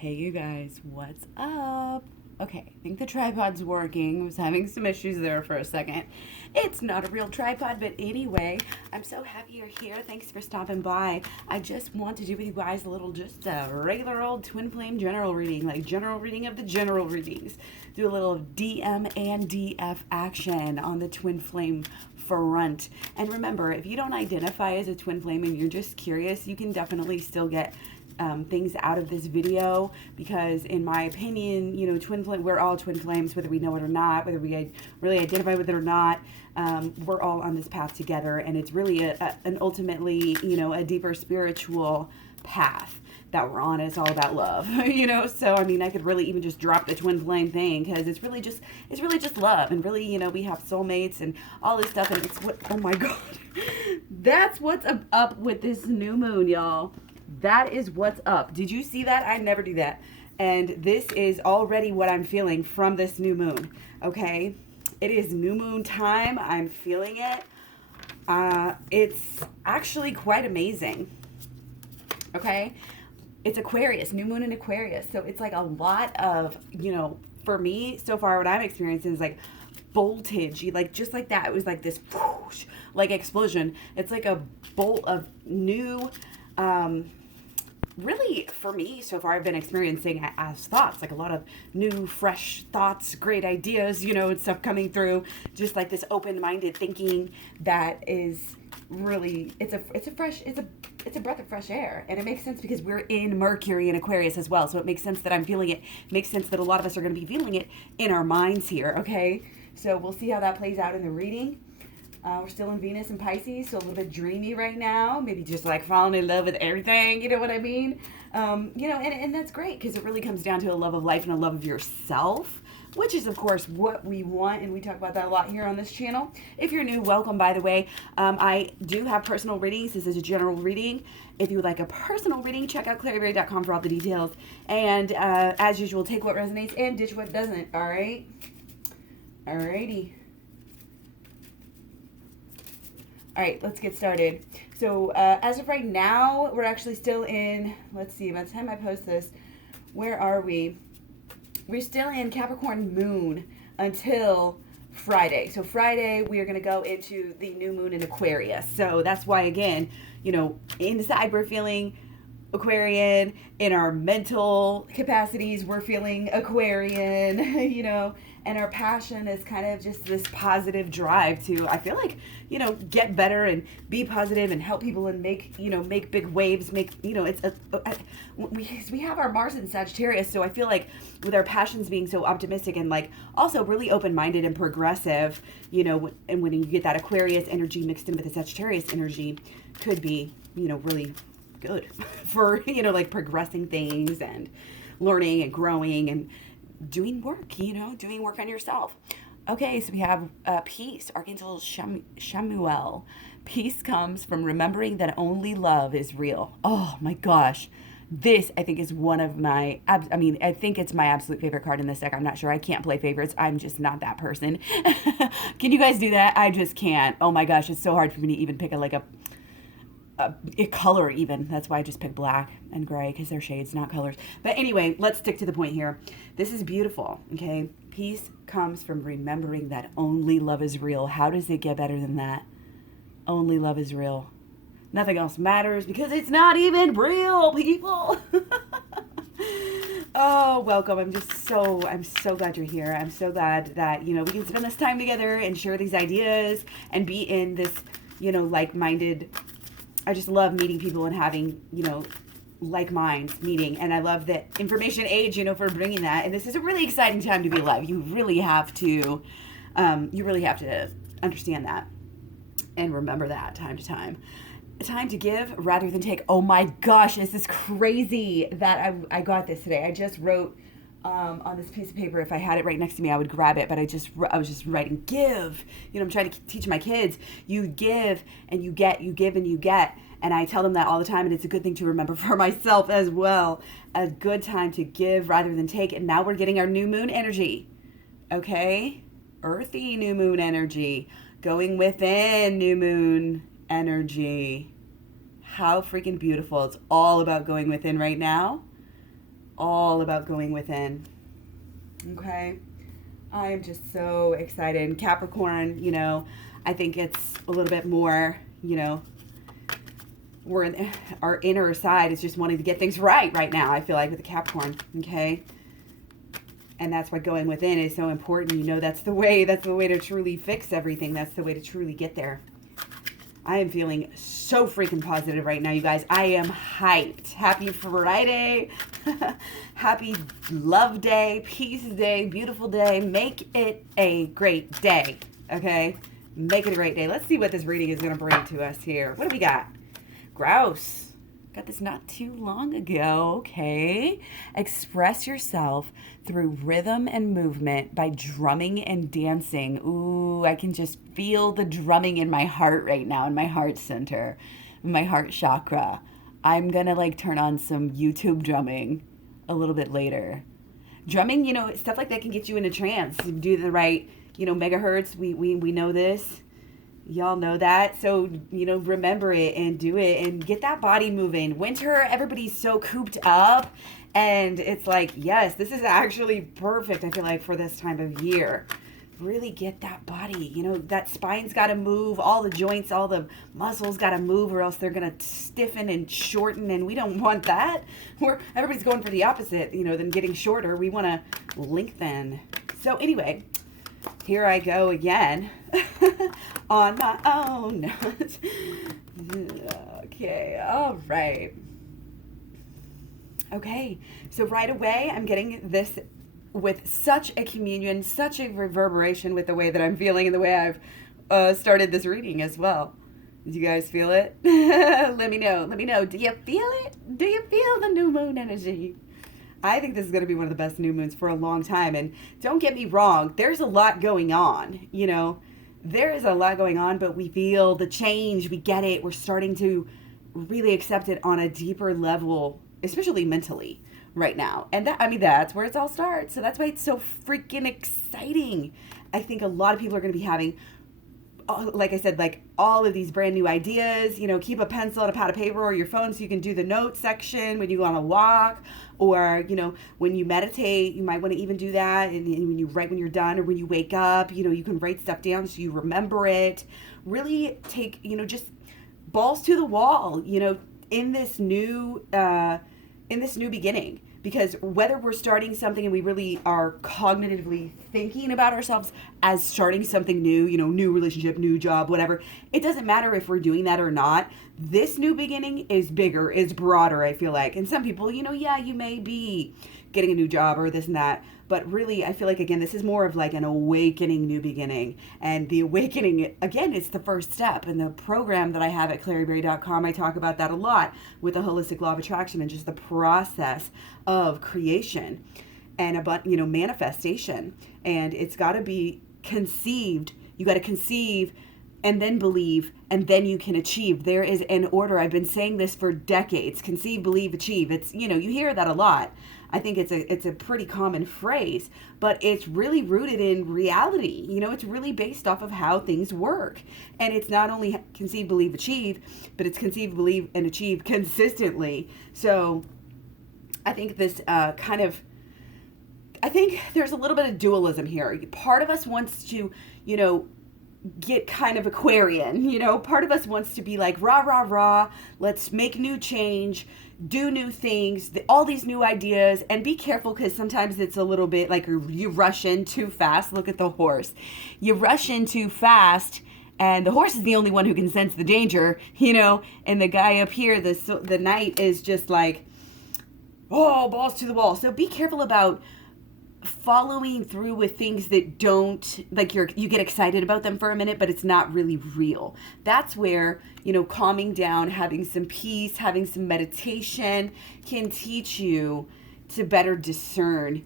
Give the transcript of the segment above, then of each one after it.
Hey you guys, what's up? Okay, I think the tripod's working. I was having some issues there for a second. It's not a real tripod, but anyway, I'm so happy you're here. Thanks for stopping by. I just want to do with you guys a little, just a regular old twin flame general reading, like general reading of the general readings. Do a little DM and DF action on the twin flame front. And remember, if you don't identify as a twin flame and you're just curious, you can definitely still get things out of this video, because in my opinion, twin flame, we're all twin flames, whether we know it or not, whether we really identify with it or not. We're all on this path together, and it's really an ultimately, a deeper spiritual path that we're on. It's all about love, so I mean, I could really even just drop the twin flame thing, because it's really just love, and really, we have soulmates and all this stuff, and it's what, oh my god, that's what's up with this new moon, y'all. That is what's up. Did you see that? I never do that. And this is already what I'm feeling from this new moon. Okay? It is new moon time. I'm feeling it. It's actually quite amazing. Okay? It's Aquarius, new moon in Aquarius. So it's like a lot of, for me, so far what I'm experiencing is like voltage, like just like that. It was like this whoosh, like explosion. It's like a bolt of new, really, for me, so far, I've been experiencing as thoughts, like a lot of new, fresh thoughts, great ideas, and stuff coming through, just like this open-minded thinking that is really, it's a breath of fresh air. And it makes sense because we're in Mercury and Aquarius as well. So it makes sense that I'm feeling it. It makes sense that a lot of us are going to be feeling it in our minds here, okay? So we'll see how that plays out in the reading. We're still in Venus and Pisces, so a little bit dreamy right now. Maybe just like falling in love with everything, you know what I mean? And that's great, because it really comes down to a love of life and a love of yourself, which is, of course, what we want, and we talk about that a lot here on this channel. If you're new, welcome, by the way. I do have personal readings. This is a general reading. If you would like a personal reading, check out claryberry.com for all the details. And as usual, take what resonates and ditch what doesn't, all right? Alrighty. All right, let's get started. So as of right now, we're actually still in, let's see, by the time I post this, where are we? We're still in Capricorn moon until Friday. So Friday, we are going to go into the new moon in Aquarius. So that's why, again, inside we're feeling Aquarian. In our mental capacities, we're feeling Aquarian, and our passion is kind of just this positive drive to, I feel like, get better and be positive and help people and make big waves, we have our Mars in Sagittarius, so I feel like with our passions being so optimistic and like also really open-minded and progressive, and when you get that Aquarius energy mixed in with the Sagittarius energy, could be, really good for, like progressing things and learning and growing and doing work, doing work on yourself. Okay, so we have peace, Archangel Shamuel. Peace comes from remembering that only love is real. Oh my gosh. This, I think, is one of my, I think it's my absolute favorite card in this deck. I'm not sure. I can't play favorites. I'm just not that person. Can you guys do that? I just can't. Oh my gosh, it's so hard for me to even pick a color even. That's why I just picked black and gray, because they're shades, not colors. But anyway, let's stick to the point here. This is beautiful, okay? Peace comes from remembering that only love is real. How does it get better than that? Only love is real. Nothing else matters, because it's not even real, people. Oh, welcome. I'm so glad you're here. I'm so glad that, we can spend this time together and share these ideas and be in this, like-minded. I just love meeting people and having, like minds meeting. And I love the information age, for bringing that. And this is a really exciting time to be alive. You really have to understand that and remember that time to time. Time to give rather than take. Oh my gosh, this is crazy that I got this today. I just wrote on this piece of paper. If I had it right next to me, I would grab it, but I was just writing give. I'm trying to teach my kids, you give and you get, you give and you get. And I tell them that all the time, and it's a good thing to remember for myself as well. A good time to give rather than take. And now we're getting our new moon energy. Okay? Earthy new moon energy. Going within new moon energy. How freaking beautiful. It's all about going within right now. all about going within. Okay? I am just so excited. And Capricorn, I think it's a little bit more, our inner side is just wanting to get things right now, I feel like, with the Capricorn. Okay? And that's why going within is so important. That's the way to truly fix everything. That's the way to truly get there. I am feeling so freaking positive right now, you guys. I am hyped. Happy Friday. Happy love day, peace day, beautiful day. Make it a great day, okay? Make it a great day. Let's see what this reading is going to bring to us here. What do we got? Grouse. Got this not too long ago, okay? Express yourself through rhythm and movement by drumming and dancing. Ooh, I can just feel the drumming in my heart right now, in my heart center, in my heart chakra. I'm gonna turn on some YouTube drumming a little bit later. Drumming, stuff like that can get you in a trance. Do the right, megahertz. We know this. Y'all know that. So, remember it and do it and get that body moving. Winter, everybody's so cooped up. And it's like, yes, this is actually perfect, I feel like, for this time of year. Really get that body. That spine's got to move. All the joints, all the muscles got to move, or else they're going to stiffen and shorten. And we don't want that. Everybody's going for the opposite, than getting shorter. We want to lengthen. So anyway, here I go again on my own. Okay, all right. Okay, so right away I'm getting this with such a communion, such a reverberation with the way that I'm feeling and the way I've started this reading as well. Do you guys feel it? Let me know. Do you feel it? Do you feel the new moon energy? I think this is going to be one of the best new moons for a long time. And don't get me wrong, there's a lot going on, There is a lot going on, but we feel the change. We get it. We're starting to really accept it on a deeper level, especially mentally right now. And that's where it all starts. So that's why it's so freaking exciting. I think a lot of people are going to be having, like I said, all of these brand new ideas. Keep a pencil and a pad of paper or your phone so you can do the notes section when you go on a walk, or when you meditate. You might want to even do that, and when you write when you're done, or when you wake up, you can write stuff down so you remember it. Really take just balls to the wall in this new beginning. Because whether we're starting something and we really are cognitively thinking about ourselves as starting something new, new relationship, new job, whatever, it doesn't matter if we're doing that or not. This new beginning is bigger, is broader, I feel like. And some people, you may be getting a new job or this and that. But really, I feel like, again, this is more of an awakening new beginning. And the awakening, again, is the first step. In the program that I have at claryberry.com, I talk about that a lot with the holistic law of attraction and just the process of creation and manifestation. And it's got to be conceived. You got to conceive and then believe, and then you can achieve. There is an order. I've been saying this for decades. Conceive, believe, achieve. It's, you hear that a lot. I think it's a pretty common phrase, but it's really rooted in reality. It's really based off of how things work. And it's not only conceive, believe, achieve, but it's conceive, believe, and achieve consistently. So I think this I think there's a little bit of dualism here. Part of us wants to, get kind of Aquarian, part of us wants to be like, rah, rah, rah, let's make new change, do new things, all these new ideas, and be careful because sometimes it's a little bit like you rush in too fast. Look at the horse. You rush in too fast, and the horse is the only one who can sense the danger, and the guy up here, the knight, is just like, oh, balls to the wall. So be careful about following through with things that don't, you get excited about them for a minute, but it's not really real. That's where, calming down, having some peace, having some meditation can teach you to better discern,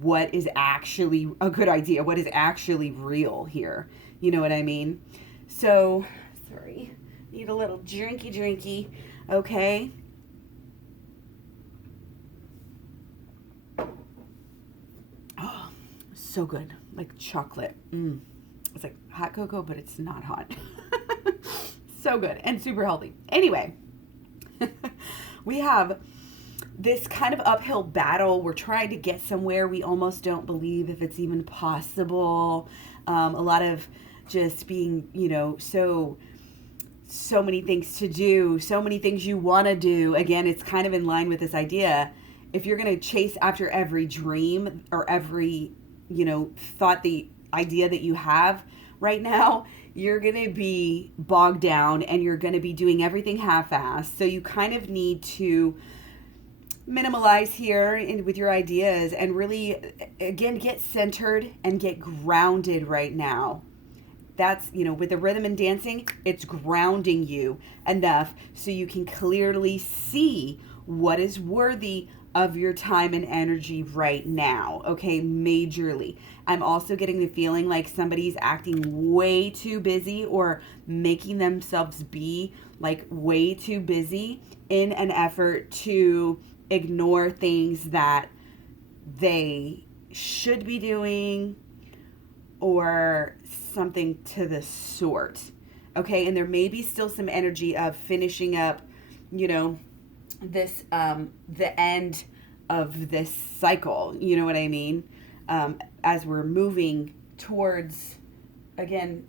what is actually a good idea, what is actually real here. You know what I mean? So, sorry, need a little drinky, okay? So good, like chocolate. It's like hot cocoa, but it's not hot. So good and super healthy. Anyway, we have this kind of uphill battle. We're trying to get somewhere. We almost don't believe if it's even possible. A lot of just being, so many things to do, so many things you want to do. Again, it's kind of in line with this idea. If you're going to chase after every dream or every, thought, the idea that you have right now, you're going to be bogged down and you're going to be doing everything half-assed. So you kind of need to minimalize here with your ideas and really, again, get centered and get grounded right now. That's, with the rhythm and dancing, it's grounding you enough so you can clearly see what is worthy of your time and energy right now. Okay, majorly. I'm also getting the feeling like somebody's acting way too busy or making themselves be like way too busy in an effort to ignore things that they should be doing or something to the sort. Okay, and there may be still some energy of finishing up, this the end of this cycle, you know what I mean, as we're moving towards, again,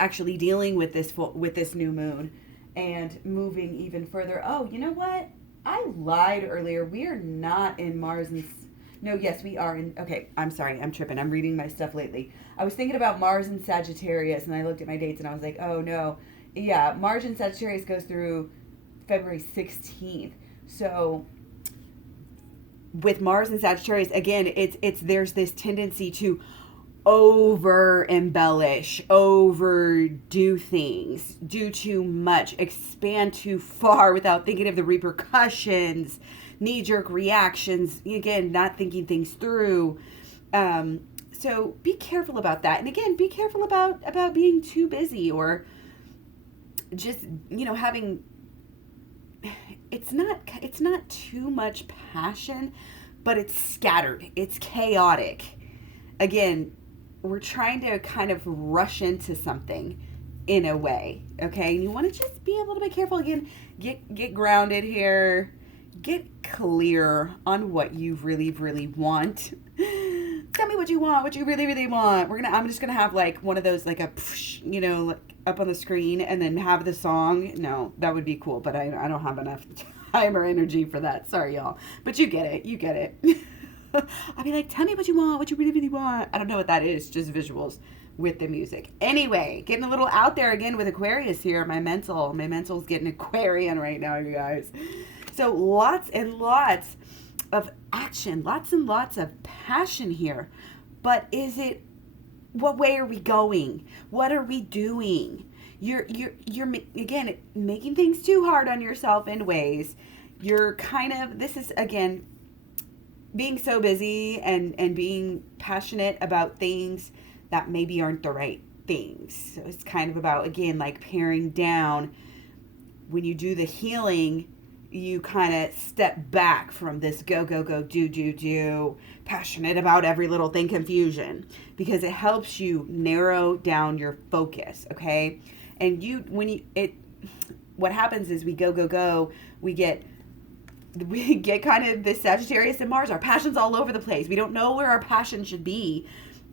actually dealing with this new moon and moving even further. Oh, you know what, I lied earlier. We are not in Mars and no, yes, we are in, okay, I'm sorry, I'm tripping. I'm reading my stuff lately. I was thinking about Mars and Sagittarius, and I looked at my dates, and I was like, oh, no. Yeah, Mars and Sagittarius goes through February 16th. So with Mars and Sagittarius, again, there's this tendency to over-embellish, overdo things, do too much, expand too far without thinking of the repercussions, knee-jerk reactions, again, not thinking things through. So be careful about that. And again, be careful about being too busy or just, having, it's not too much passion, but it's scattered. It's chaotic. Again, we're trying to kind of rush into something in a way. Okay. And you want to just be a little bit careful. Again, get grounded here. Get clear on what you really, really want. Tell me what you want, what you really, really want. I'm just gonna have like one of those, like a, up on the screen and then have the song. No, that would be cool, but I don't have enough time or energy for that. Sorry, y'all. But you get it. I'll be like, tell me what you want, what you really, really want. I don't know what that is, just visuals with the music. Anyway, getting a little out there again with Aquarius here. My mental's getting Aquarian right now, you guys. So lots and lots of action, lots and lots of passion here. But what way are we going? What are we doing? You're again, making things too hard on yourself in ways. This is, again, being so busy and being passionate about things that maybe aren't the right things. So it's kind of about, again, like paring down. When you do the healing, you kind of step back from this go, do, passionate about every little thing confusion, because it helps you narrow down your focus, okay? And what happens is we go, we get kind of this Sagittarius and Mars, our passion's all over the place. We don't know where our passion should be.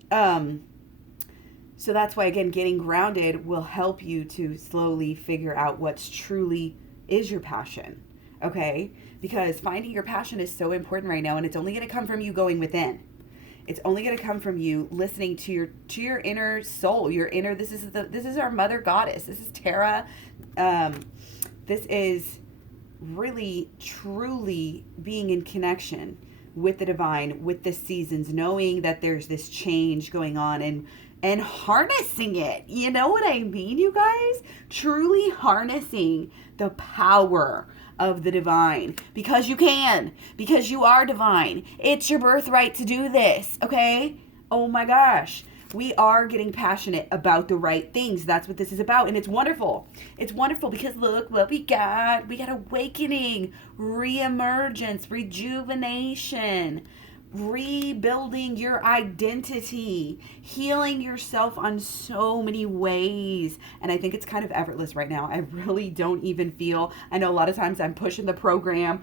So that's why, again, getting grounded will help you to slowly figure out what's truly is your passion. Okay, because finding your passion is so important right now, and it's only going to come from you going within. It's only going to come from you listening to your inner soul, your inner. This is our mother goddess. This is Terra. This is really truly being in connection with the divine, with the seasons, knowing that there's this change going on and harnessing it. You know what I mean, you guys? Truly harnessing the power of the divine, because you can, because you are divine. It's your birthright to do this, okay? Oh my gosh. We are getting passionate about the right things. That's what this is about. And it's wonderful. It's wonderful because look what we got. We got awakening, reemergence, rejuvenation, rebuilding your identity, healing yourself on so many ways. And I think it's kind of effortless right now. I really don't even feel, I know a lot of times I'm pushing the program,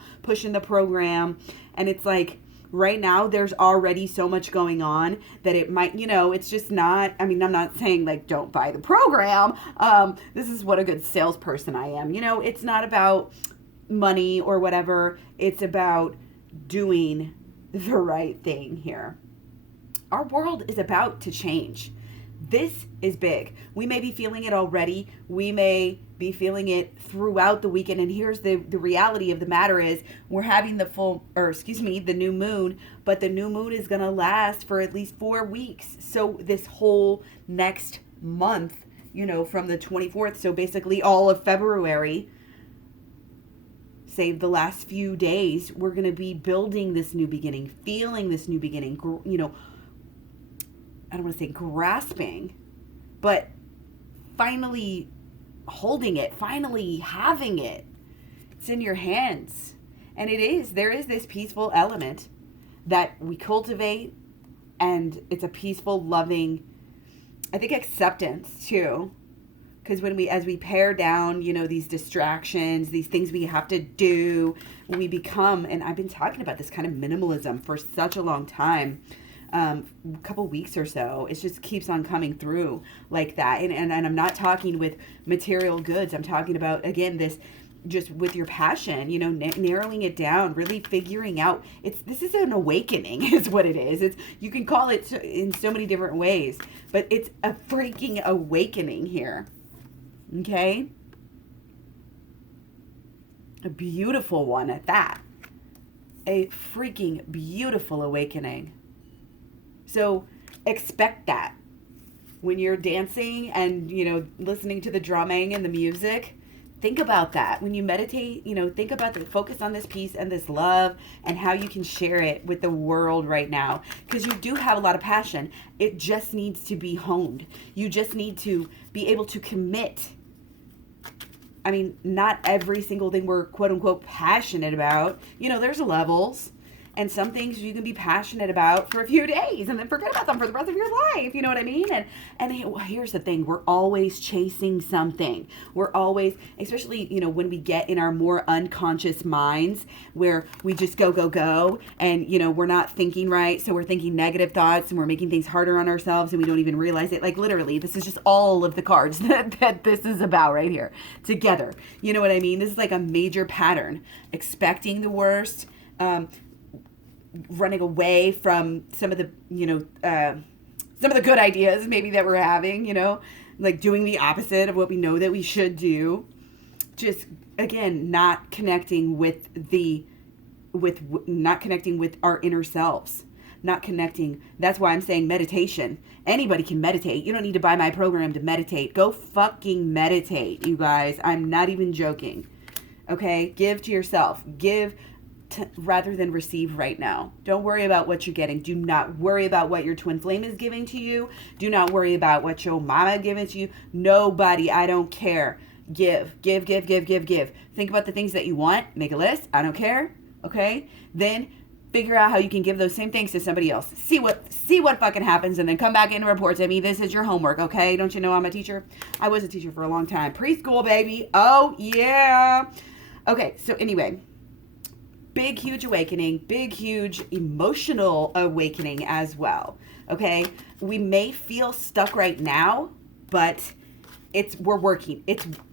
and it's like, right now there's already so much going on that it might, it's just not, I mean, I'm not saying like don't buy the program. This is what a good salesperson I am. It's not about money or whatever. It's about doing the right thing here. Our world is about to change. This is big. We may be feeling it already. We may be feeling it throughout the weekend. And here's the reality of the matter is we're having the new moon, but the new moon is going to last for at least 4 weeks. So this whole next month, from the 24th, so basically all of February, save the last few days, we're going to be building this new beginning, feeling this new beginning, I don't want to say grasping, but finally holding it, finally having it. It's in your hands. And there is this peaceful element that we cultivate, and it's a peaceful, loving, I think, acceptance too. Because as we pare down, these distractions, these things we have to do, we become, and I've been talking about this kind of minimalism for such a long time, a couple weeks or so. It just keeps on coming through like that. And I'm not talking with material goods. I'm talking about, again, this just with your passion, narrowing it down, really figuring out, this is an awakening is what it is. You can call it in so many different ways, but it's a freaking awakening here. Okay? A beautiful one at that. A freaking beautiful awakening. So expect that when you're dancing and, listening to the drumming and the music. Think about that. When you meditate, think about focus on this peace and this love and how you can share it with the world right now. Because you do have a lot of passion. It just needs to be honed. You just need to be able to commit. I mean, not every single thing we're quote unquote passionate about. There's levels. And some things you can be passionate about for a few days and then forget about them for the rest of your life. You know what I mean? And here's the thing. We're always chasing something. We're always, especially, when we get in our more unconscious minds where we just go, go, go. And, we're not thinking right. So we're thinking negative thoughts and we're making things harder on ourselves and we don't even realize it. Like literally, this is just all of the cards that this is about right here together. You know what I mean? This is like a major pattern. Expecting the worst, running away from some of the, some of the good ideas maybe that we're having, like doing the opposite of what we know that we should do. Just, again, not connecting with our inner selves, not connecting. That's why I'm saying meditation. Anybody can meditate. You don't need to buy my program to meditate. Go fucking meditate, you guys. I'm not even joking. Okay? Give to yourself. Give rather than receive right now. Don't worry about what you're getting. Do not worry about what your twin flame is giving to you. Do not worry about what your mama giving to you. Nobody, I don't care. Give. Think about the things that you want. Make a list. I don't care. Okay? Then figure out how you can give those same things to somebody else. See what fucking happens and then come back and report to me. This is your homework, okay? Don't you know I'm a teacher? I was a teacher for a long time. Preschool, baby. Oh, yeah. Okay, so anyway, big, huge awakening, big, huge emotional awakening as well. Okay. We may feel stuck right now, but we're working.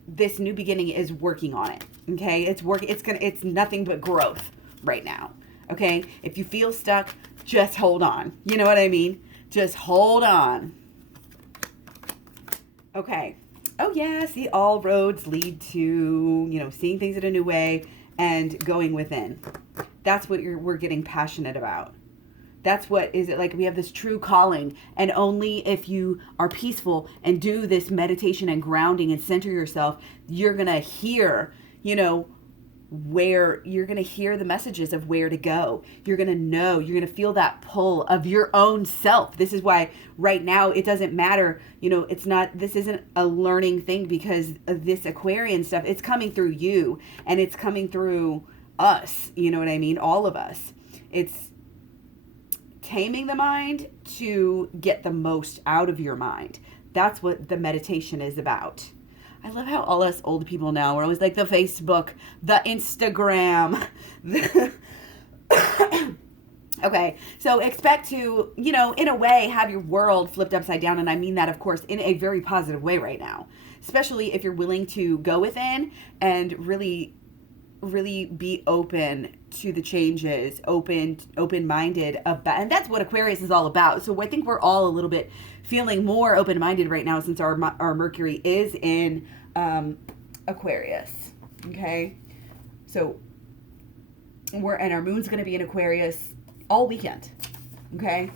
This new beginning is working on it. Okay. It's nothing but growth right now. Okay. If you feel stuck, just hold on. You know what I mean? Just hold on. Okay. Oh yeah. See, all roads lead to, seeing things in a new way and going within. That's what we're getting passionate about. That's what is it like. We have this true calling, and only if you are peaceful and do this meditation and grounding and center yourself, you're going to hear, where you're going to hear the messages of where to go. You're going to know, you're going to feel that pull of your own self. This is why right now it doesn't matter. This isn't a learning thing because of this Aquarian stuff. It's coming through you and it's coming through us. You know what I mean? All of us. taming the mind to get the most out of your mind. That's what the meditation is about. I love how all us old people now, we're always like the Facebook, the Instagram, okay, so expect to, in a way, have your world flipped upside down. And I mean that, of course, in a very positive way right now, especially if you're willing to go within and really be open to the changes, open-minded about, and that's what Aquarius is all about. So I think we're all a little bit feeling more open-minded right now since our Mercury is in Aquarius. Okay, so and our moon's going to be in Aquarius all weekend. Okay,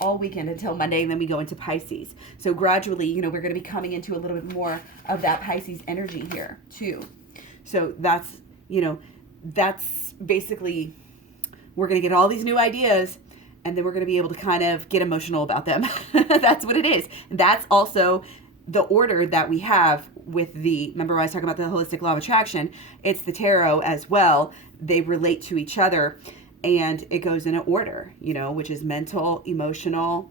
all weekend until Monday, and then we go into Pisces. So gradually, we're going to be coming into a little bit more of that Pisces energy here too. So that's basically, we're going to get all these new ideas, and then we're going to be able to kind of get emotional about them. That's what it is. That's also the order that we have with remember I was talking about the holistic law of attraction? It's the tarot as well. They relate to each other, and it goes in an order, which is mental, emotional,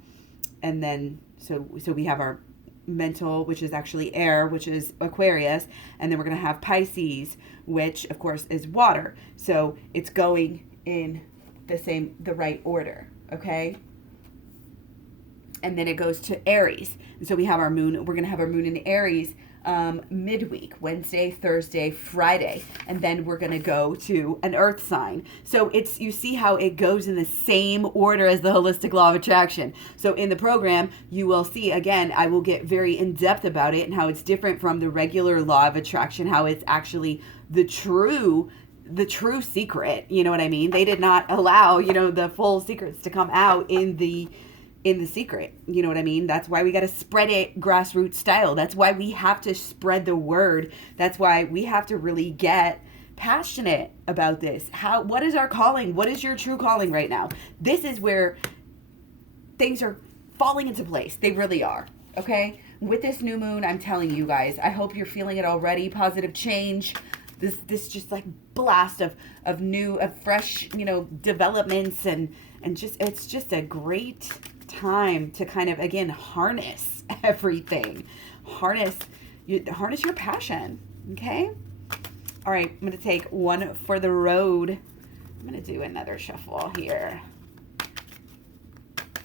and then, so we have our mental, which is actually air, which is Aquarius, and then we're going to have Pisces, which of course is water. So it's going in the right order, okay? And then it goes to Aries. And so we have our moon, we're going to have our moon in Aries midweek, Wednesday, Thursday, Friday, and then we're going to go to an earth sign. So you see how it goes in the same order as the holistic law of attraction. So in the program, you will see, again, I will get very in-depth about it and how it's different from the regular law of attraction, how it's actually the true secret. You know what I mean? They did not allow, the full secrets to come out in the secret. You know what I mean? That's why we got to spread it grassroots style. That's why we have to spread the word. That's why we have to really get passionate about this. What is our calling? What is your true calling right now? This is where things are falling into place. They really are. Okay? With this new moon, I'm telling you guys, I hope you're feeling it already. Positive change. This just like blast of fresh, developments and just, it's just a great time to kind of, again, harness everything. Harness your passion. Okay? All right, I'm going to take one for the road. I'm going to do another shuffle here.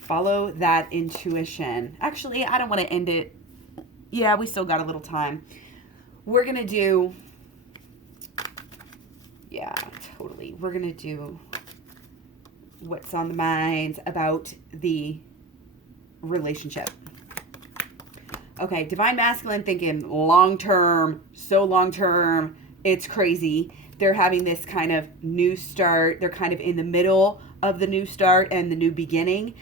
Follow that intuition. Actually, I don't want to end it. Yeah, we still got a little time. We're going to do, yeah, totally. We're going to do what's on the mind about the relationship. Okay, divine masculine thinking long-term, so long-term, it's crazy. They're having this kind of new start. They're kind of in the middle of the new start and the new beginning,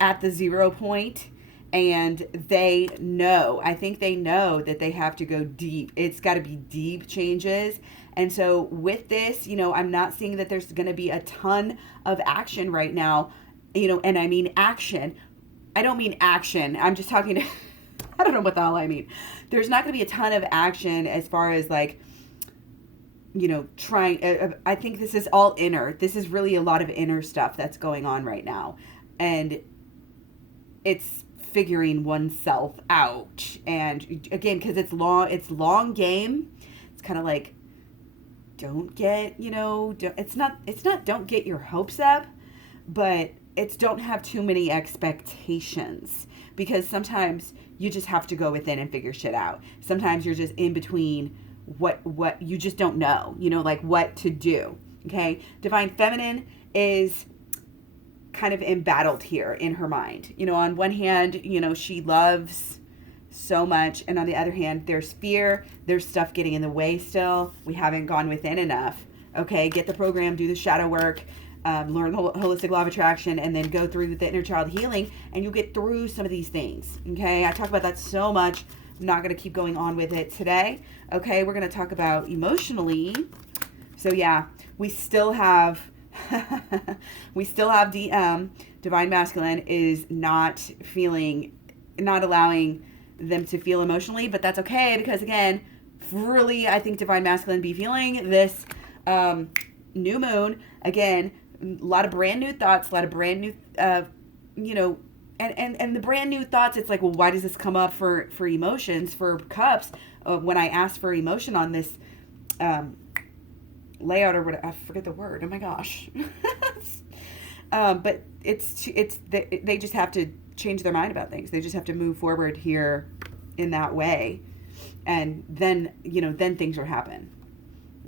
at the 0 point. And I think they know that they have to go deep. It's got to be deep changes. And so with this, I'm not seeing that there's going to be a ton of action right now, and I mean action. I don't mean action. I'm just talking I don't know what the hell I mean. There's not going to be a ton of action as far as like, trying. I think this is all inner. This is really a lot of inner stuff that's going on right now. And it's figuring oneself out. And again, because it's long game. It's kind of like, don't get, it's not don't get your hopes up, but it's don't have too many expectations, because sometimes you just have to go within and figure shit out. Sometimes you're just in between what you just don't know, like what to do. Okay. Divine feminine is kind of embattled here in her mind. On one hand, she loves so much, and on the other hand, there's fear, there's stuff getting in the way still. We haven't gone within enough. Okay, get the program, do the shadow work, learn the holistic law of attraction, and then go through the inner child healing, and you'll get through some of these things. Okay, I talk about that so much. I'm not going to keep going on with it today. Okay, we're going to talk about emotionally. So yeah, we still have divine masculine is not allowing them to feel emotionally, but that's okay, because again, really, I think divine masculine be feeling this new moon, again, a lot of brand new thoughts, a lot of brand new, you know, and the brand new thoughts, it's like, well, why does this come up for emotions, for cups? When I asked for emotion on this layout or whatever, I forget the word. Oh my gosh. But they just have to change their mind about things. They just have to move forward here in that way. And then, then things will happen.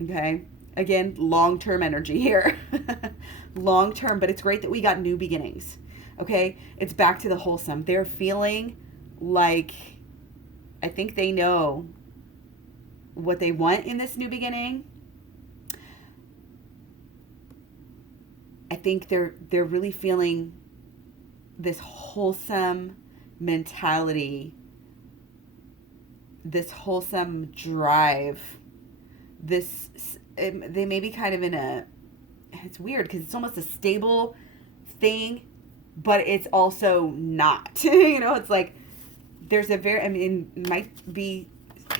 Okay. Again, long-term energy here. Long-term, but it's great that we got new beginnings. Okay. It's back to the wholesome. They're feeling like, I think they know what they want in this new beginning. I think they're really feeling this wholesome mentality, this wholesome drive. They may be kind of in it's weird because it's almost a stable thing, but it's also not. It's like there's might be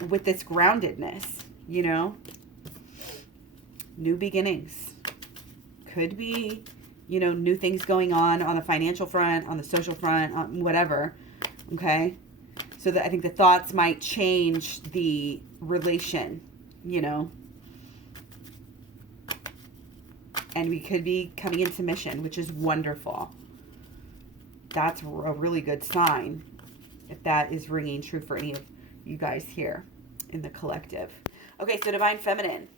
with this groundedness, new beginnings. Could be, new things going on the financial front, on the social front, whatever. Okay. So that I think the thoughts might change the relation, and we could be coming into mission, which is wonderful. That's a really good sign if that is ringing true for any of you guys here in the collective. Okay. So divine feminine.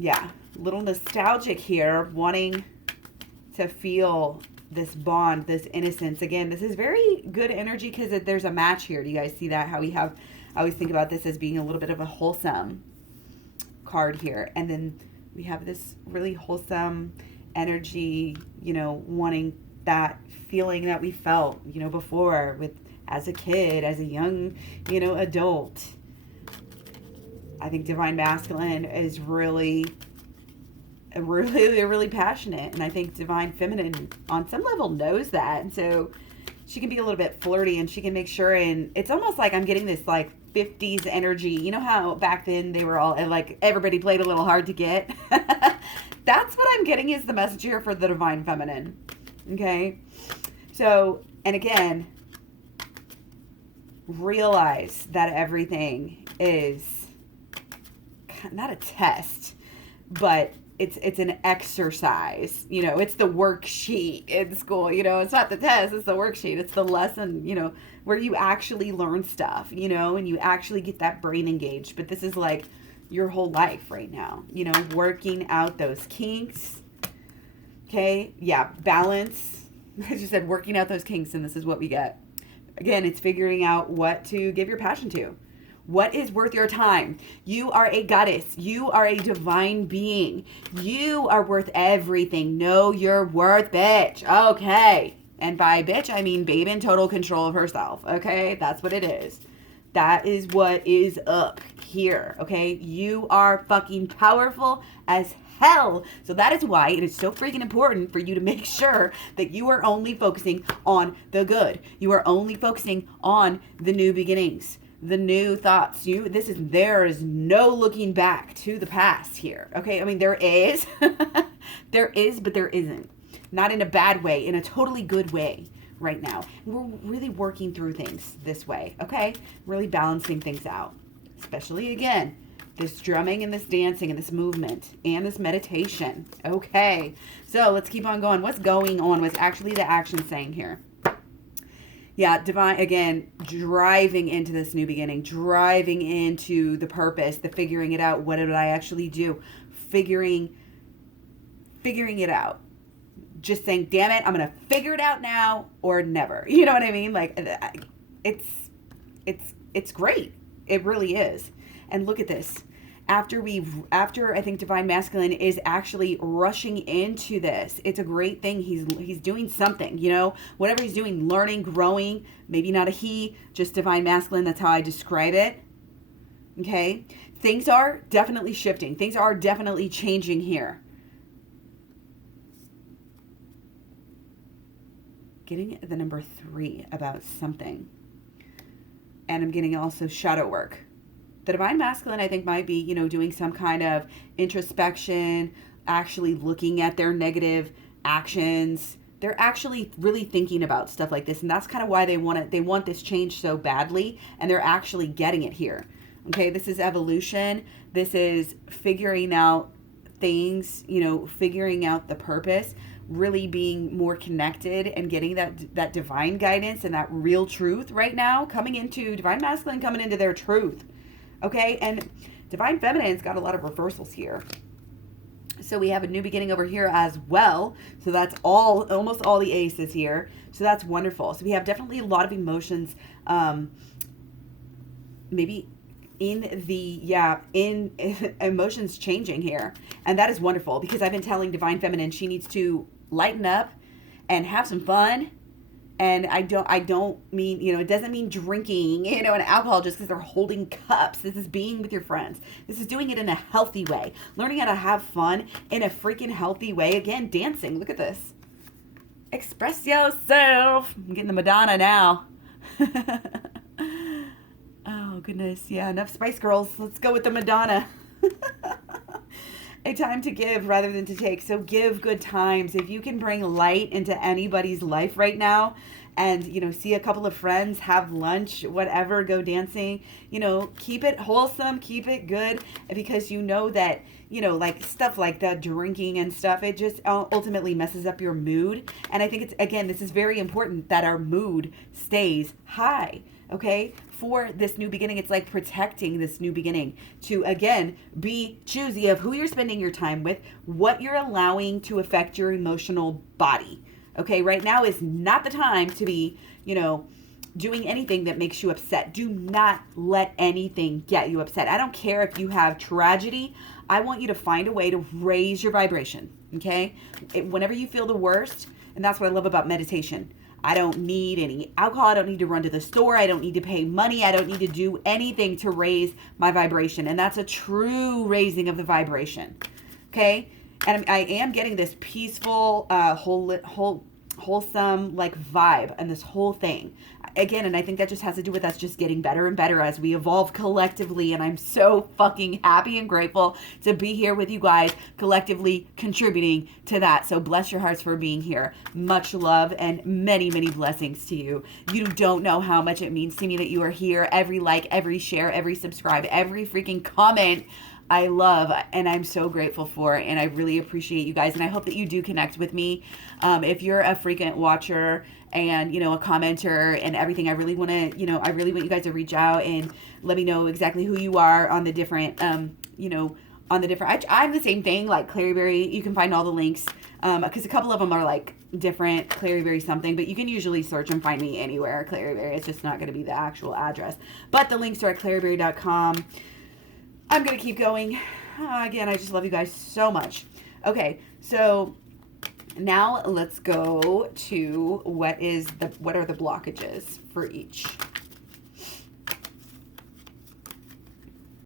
Yeah, a little nostalgic here, wanting to feel this bond, this innocence. Again, this is very good energy because there's a match here. Do you guys see that? I always think about this as being a little bit of a wholesome card here. And then we have this really wholesome energy, wanting that feeling that we felt, before as a kid, as a young, adult. I think divine masculine is really passionate. And I think divine feminine on some level knows that. And so she can be a little bit flirty and she can make sure. And it's almost like I'm getting this like 50s energy. You know how back then they were all like, everybody played a little hard to get. That's what I'm getting is the message here for the divine feminine. Okay. So, and again, realize that everything is not a test, but it's an exercise. It's the worksheet in school. It's not the test, it's the worksheet. It's the lesson, where you actually learn stuff, and you actually get that brain engaged. But this is like your whole life right now, working out those kinks. Okay. Yeah. Balance. As you said, working out those kinks, and this is what we get. Again, it's figuring out what to give your passion to. What is worth your time? You are a goddess. You are a divine being. You are worth everything. Know your worth, bitch. Okay. And by bitch, I mean babe in total control of herself. Okay? That's what it is. That is what is up here. Okay? You are fucking powerful as hell. So that is why it is so freaking important for you to make sure that you are only focusing on the good. You are only focusing on the new beginnings. The new thoughts. There is no looking back to the past here. Okay. I mean, there is, but there isn't. Not in a bad way, in a totally good way right now. We're really working through things this way. Okay. Really balancing things out, especially again, this drumming and this dancing and this movement and this meditation. Okay. So let's keep on going. What's going on? What's actually the action saying here? Yeah, divine, again, driving into this new beginning, driving into the purpose, the figuring it out. What did I actually do? Figuring it out. Just saying, damn it, I'm going to figure it out now or never. You know what I mean? Like, it's great. It really is. And look at this. After I think divine masculine is actually rushing into this, it's a great thing. He's doing something, whatever he's doing, learning, growing, maybe not a he, just divine masculine. That's how I describe it. Okay. Things are definitely shifting. Things are definitely changing here. Getting the number 3 about something. And I'm getting also shadow work. The divine masculine, I think, might be, doing some kind of introspection, actually looking at their negative actions. They're actually really thinking about stuff like this. And that's kind of why they want this change so badly. And they're actually getting it here. Okay, this is evolution. This is figuring out things, figuring out the purpose, really being more connected and getting that divine guidance and that real truth right now, coming into divine masculine, coming into their truth. Okay, and divine feminine's got a lot of reversals here. So we have a new beginning over here as well. So that's almost all the aces here. So that's wonderful. So we have definitely a lot of emotions, maybe in emotions changing here. And that is wonderful, because I've been telling divine feminine she needs to lighten up and have some fun. And I don't mean, it doesn't mean drinking, and alcohol just because they're holding cups. This is being with your friends. This is doing it in a healthy way. Learning how to have fun in a freaking healthy way. Again, dancing. Look at this. Express yourself. I'm getting the Madonna now. Oh, goodness. Yeah, enough Spice Girls. Let's go with the Madonna. A time to give rather than to take. So give good times. If you can bring light into anybody's life right now, and see a couple of friends, have lunch, whatever, go dancing, keep it wholesome, keep it good, because that like stuff like that, drinking and stuff, it just ultimately messes up your mood. And I think this is very important that our mood stays high. Okay, for this new beginning, it's like protecting this new beginning to, again, be choosy of who you're spending your time with, what you're allowing to affect your emotional body. Okay, right now is not the time to be, doing anything that makes you upset. Do not let anything get you upset. I don't care if you have tragedy. I want you to find a way to raise your vibration. Okay, whenever you feel the worst, and that's what I love about meditation. I don't need any alcohol. I don't need to run to the store. I don't need to pay money. I don't need to do anything to raise my vibration. And that's a true raising of the vibration. Okay? And I am getting this peaceful, wholesome like vibe and this whole thing. Again, and I think that just has to do with us just getting better and better as we evolve collectively. And I'm so fucking happy and grateful to be here with you guys, collectively contributing to that. So bless your hearts for being here. Much love and many, many blessings to you. You don't know how much it means to me that you are here. Every like, every share, every subscribe, every freaking comment I love, and I'm so grateful for, and I really appreciate you guys, and I hope that you do connect with me. If you're a frequent watcher and, a commenter and everything, I really want you guys to reach out and let me know exactly who you are on the different, I'm the same thing, like Claryberry. You can find all the links, because a couple of them are like different, Claryberry something, but you can usually search and find me anywhere, Claryberry. It's just not going to be the actual address, but the links are at claryberry.com. I'm going to keep going. Again, I just love you guys so much. Okay, so now let's go to what are the blockages for each.